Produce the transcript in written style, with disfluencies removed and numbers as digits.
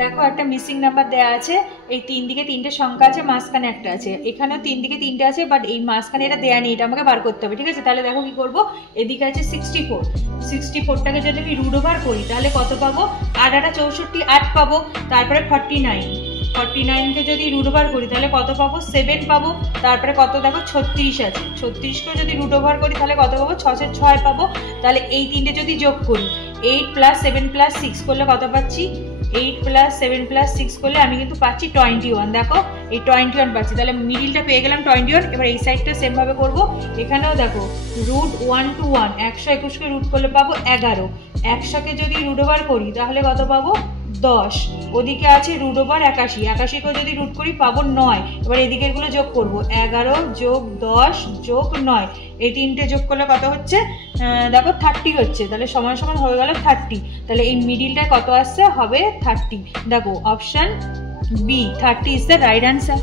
দেখো একটা missing number দেওয়া আছে, এই 3 দিকে 3টে সংখ্যা আছে, মাঝখানে একটা আছে, এখানেও 3 দিকে 3টে আছে, বাট এই মাঝখানে এটা দেয়া নেই, এটা আমাকে বার করতে হবে। ঠিক আছে, তাহলে দেখো কি করবো, এদিকে আছে 64, 64টাকে যদি আমি রুট ওভার করি তাহলে কত পাবো, 8 8 64, 8 পাবো। তারপরে 49, 49কে যদি রুট ওভার করি তাহলে কত পাবো, 7 পাবো। তারপরে কত দেখো 36 আছে, 36কে যদি রুট ওভার করি তাহলে কত পাবো, 6 6 পাবো। তাহলে এই 3টে যদি যোগ করি, 8 + 7 + 6 করলে কত পাচ্ছি, 8 + 7 + 6 করলে আমি কিন্তু পাচ্ছি 21। দেখো এই 21 পাচ্ছি, তাহলে মিডিলটা পেয়ে গেলাম 21। এবার এই সাইডটা সেম ভাবে করবো, এখানেও দেখো রুট 1 to 1, 121কে রুট করলে পাবো 11, 100কে যদি রুট ওভার করি তাহলে কত পাবো 10, ওদিকে আছে রুট ওভার 81, 81কেও যদি রুট করি পাবো 9। এবার এদিকের গুলো যোগ করবো, 11 + 10 + 9, এই 3টে যোগ করলে কত হচ্ছে, দেখো 30 হচ্ছে, তাহলে সমান সমান হয়ে গেল 30। তাহলে এই মিডিলটায় কত আসছে, হবে 30। দেখো option B 30 is the right answer.